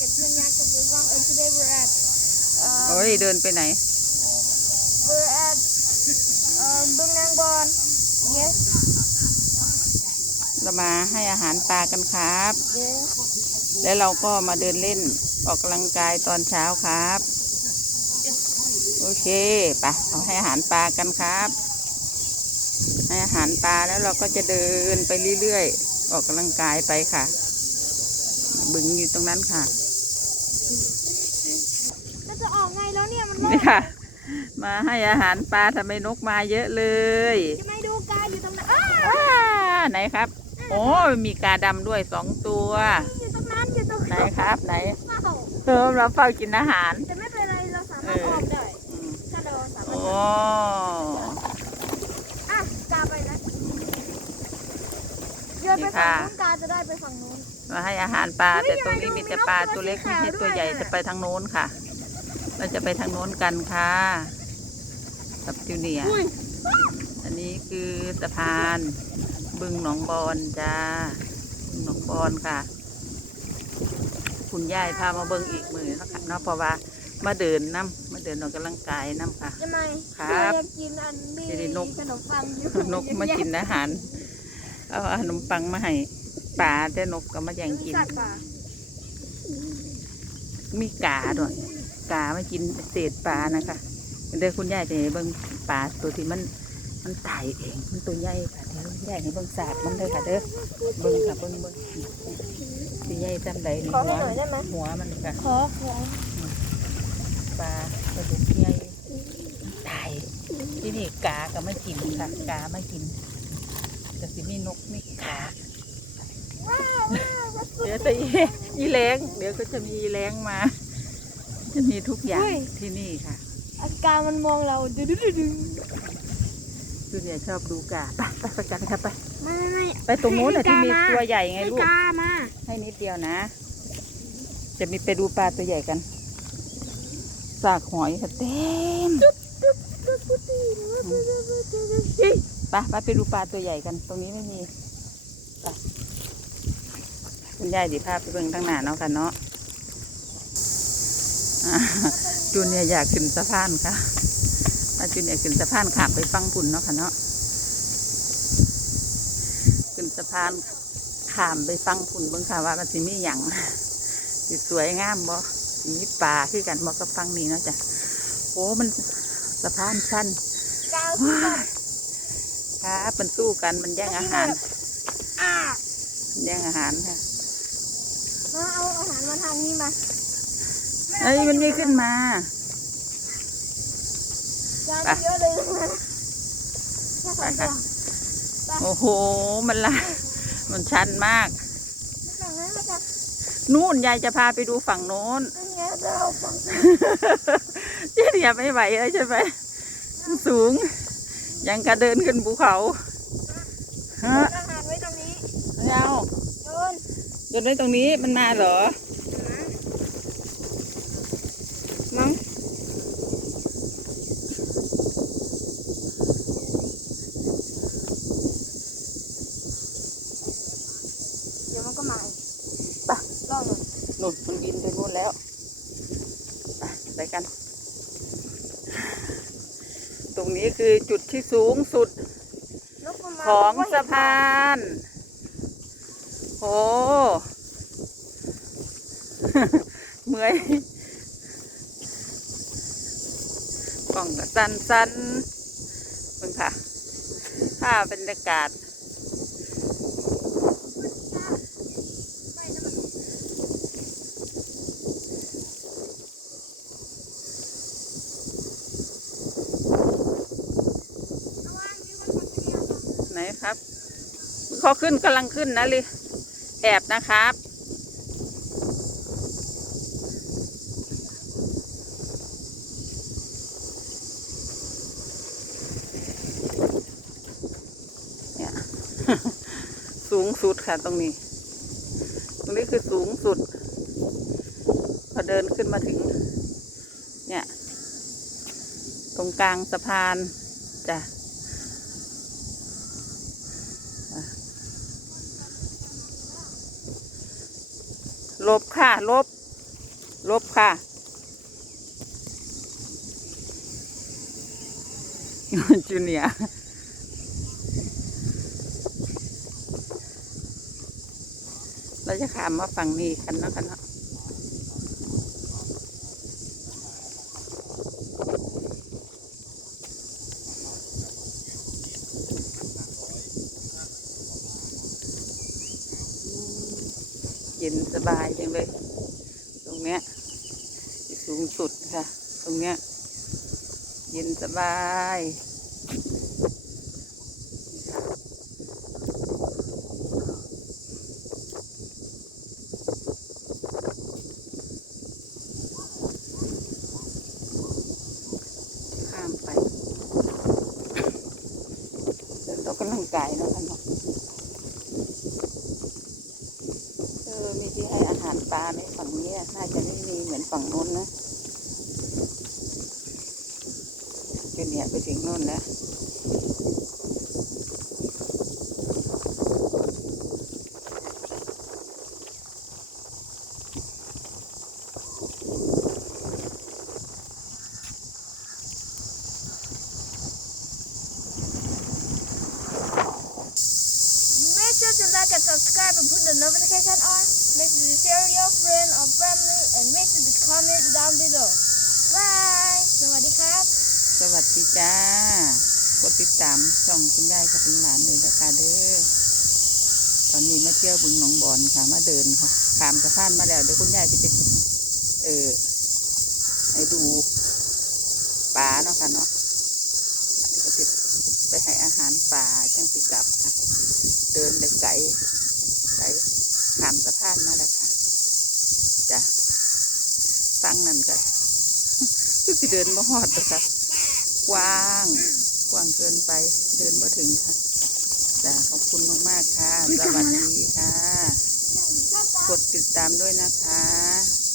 กันเพื่อนยากกันเป็นว่าง and today we're at เอ่อโอ้ยเดินไปไหน we're at เอ่อบึงนางบอน yes เรามาให้อาหารปลากันครับ yes แล้วเราก็มาเดินเล่นออกกำลังกายตอนเช้าครับ โอเคไปเอาให้อาหารปลากันครับ ให้อาหารปลาแล้วเราก็จะเดินไปเรื่อยๆ ออกกำลังกายไปค่ะ บึงอยู่ตรงนั้นค่ะ มันจะออกไงแล้วเนี่ย มันโล่นี่งค่ะ มาให้อาหารปลาทำไมนกมาเยอะเลยจะไม่ดูกายอยู่ตรงนั้นอ้าว้าไหนครับ โอ้มีกาดำด้วยสองตัว อยู่ตรงนั้นอยู่ตรงไหนครับ ไหนเฝ้าเออเราเฝ้ากินอาหาร แต่ไม่เป็นไรเราสามารถออกได้อืมถ้าเราสามารโอ้ถอะกาไปนะโยน ไปฝั่งนู้นกาจะได้ไปฝั่งนู้น มาให้อาหารปลา เฮ้ยแต่ตรงนี้ยายดูมีแต่ปลาตัวเล็กมีไม่นกตัวสีขาวใช่ตัวใหญ่ด้วยอะจะไปทางโน้นค่ะ เราจะไปทางโน้นกันค่ะกับจูเนียร์อุ้ยอันนี้คือสะพาน บึงหนองบอนจ้าบึงหนองบอนค่ะ คุณยายพามาเบิ่งอีกมือแล้วค่ะเนาะเพราะว่ามาเดินน้ำมาเดินออกกำลังกายน้ำค่ะ ยังไงครับอยากกินอันนี้จะได้นก ขนมปังอยู่นกมากินอาหาร เอาขนมปังมาให้ปลาแต่นกก็มาแย่งกินสัตว์ป่ามีกาด้วยกามากินเศษปลานะคะเดี๋ยวคุณยายจะให้เบิ่งปลาตัวที่มันมันตายเอง มันตัวใหญ่ค่ะเดี๋ยวคุณยายให้เบิ่งสากมันเด้อค่ะเด้อเบิ่งค่ะเบิ่งเบิ่งตัวใหญ่จำใดนี่ขอหัให้วหน่อยได้ไหมหัวมันค่ะขอขอปลากระดูกใหญ่ตายที่นี่กาก็ไม่กินค่ะกาไม่กิน แต่สิมีนกมีกาว้าวว้าวว้าวเดี๋ยวจะอีอีแรงเดี๋ยวก็จะมีอีแรงมา จะมีทุกอย่างที่นี่ค่ะ อาการมันมองเราดึงดึงดึงดึงจูเนียร์ชอบดูกาไปไปไปกันครับไปไม่ไม่ไม่ไปตรงนู้นน่ะที่มีตัวใหญ่ไงให้ลูกกามาให้นิดเดียวนะ จะมีไปดูปลาตัวใหญ่กันสากหอยค่ะเต็ม ไปไปไปดูปลาตัวใหญ่กัน ตรงนี้ไม่มีไปคุณยายดีภาพไปเบิ่งทั้งหน้าเนาะกันเนาะจูเนี่ยอยากขึ้นสะพานค่ะมาจูเนี่ยขึ้นสะพานขามไปฟังปุ่นเนาะค่ะเนาะขึ้นสะพานขามไปฟังปุ่นเบิ่งค่ะว่ามันสิมีหยังสวยงามบ่สิมีป่าคือกันบ่กับฟังนี้เนาะจ้ะโอ้มัน สะพานชันกาสู้กันครับมันสู้กันมันแย่งอาหารอ่ามันแย่งอาหารค่ะมาเอาอาหารมาทางนี้มาเอ้ยมันไม่ขึ้นมาจานเยอะเลยนะแค่สองตัวโอ้โห มันละมันชันมากฝั่งนั้นก็จะนู่นยายจะพาไปดูฝั่งโน้นอัน เนี้ยจะเอาฝั่งเจ๊เนี่ยไม่ไหวแล้วใช่ไหมมันสูง ยังกระเดินขึ้นภูเขาฮะอาหารไว้ตรงนี้ไม่เอาโยนโยนไว้ตรงนี้มันมาเหรอมั้งเดี๋ยวมันก็มาอีกไปรอหน่อยนู่นมันบินไปนู่นแล้วไปไปกัน ต รงนี้คือจุดที่สูงสุดนกก็มาของสะพานโอ้เมื่อยกล่องก็สันสันๆมึงค่ะภาพบรรยากาศ ไหนครับเขาขึ้นกำลังขึ้นนะลิแอบนะครับเนี่ยสูงสุดค่ะตรงนี้ ตรงนี้คือสูงสุด พอเดินขึ้นมาถึง เนี่ย ตรงกลางสะพานจ้ะ ลบค่ะ ลบ ลบค่ะ จูเนียเราจะขามมาฝั่งนี้กันนะกันเนาะ เย็นสบายจังเลย ตรงเนี้ยสูงสุดค่ะ ตรงเนี้ยเย็นสบายข้ามไปเดินตัวกำลังกายเนาะคะเนาะเออมีที่ให้อาหารปลาใน ฝั่งนี้น่าจะไม่มีเหมือนฝั่งนู้นนะจนเนี่ยไปถึงนู่นแล้วไม่เชื่อจะ like and subscribe and put the notification on make sure to share your friend or family and make sure to comment down below bye สวัสดีครับ สวัสดีจ้ากดติดตามช่องคุณยายกับคุณหลานเลยนะคะเด้อตอนนี้มาเที่ยวบึงหนองบอนค่ะ มาเดินค่ะขามสะพานมาแล้วเดี๋ยวคุณยายจะไปเออให้ดูปลาเนาะค่ะเนาะเดี๋ยวก็ติดไปให้อาหารปลาจังสิกลับค่ะ เดินได้ไกลไกล ขามสะพานมาแล้วค่ะจ้ะตั้งนั่นกันคือสิเดินมาหอดแลยค่ะกว้าง กว้างเกินไป เดินมาถึงค่ะจ้ะขอบคุณมากๆค่ะ สวัสดีค่ะ กดติดตามด้วยนะคะ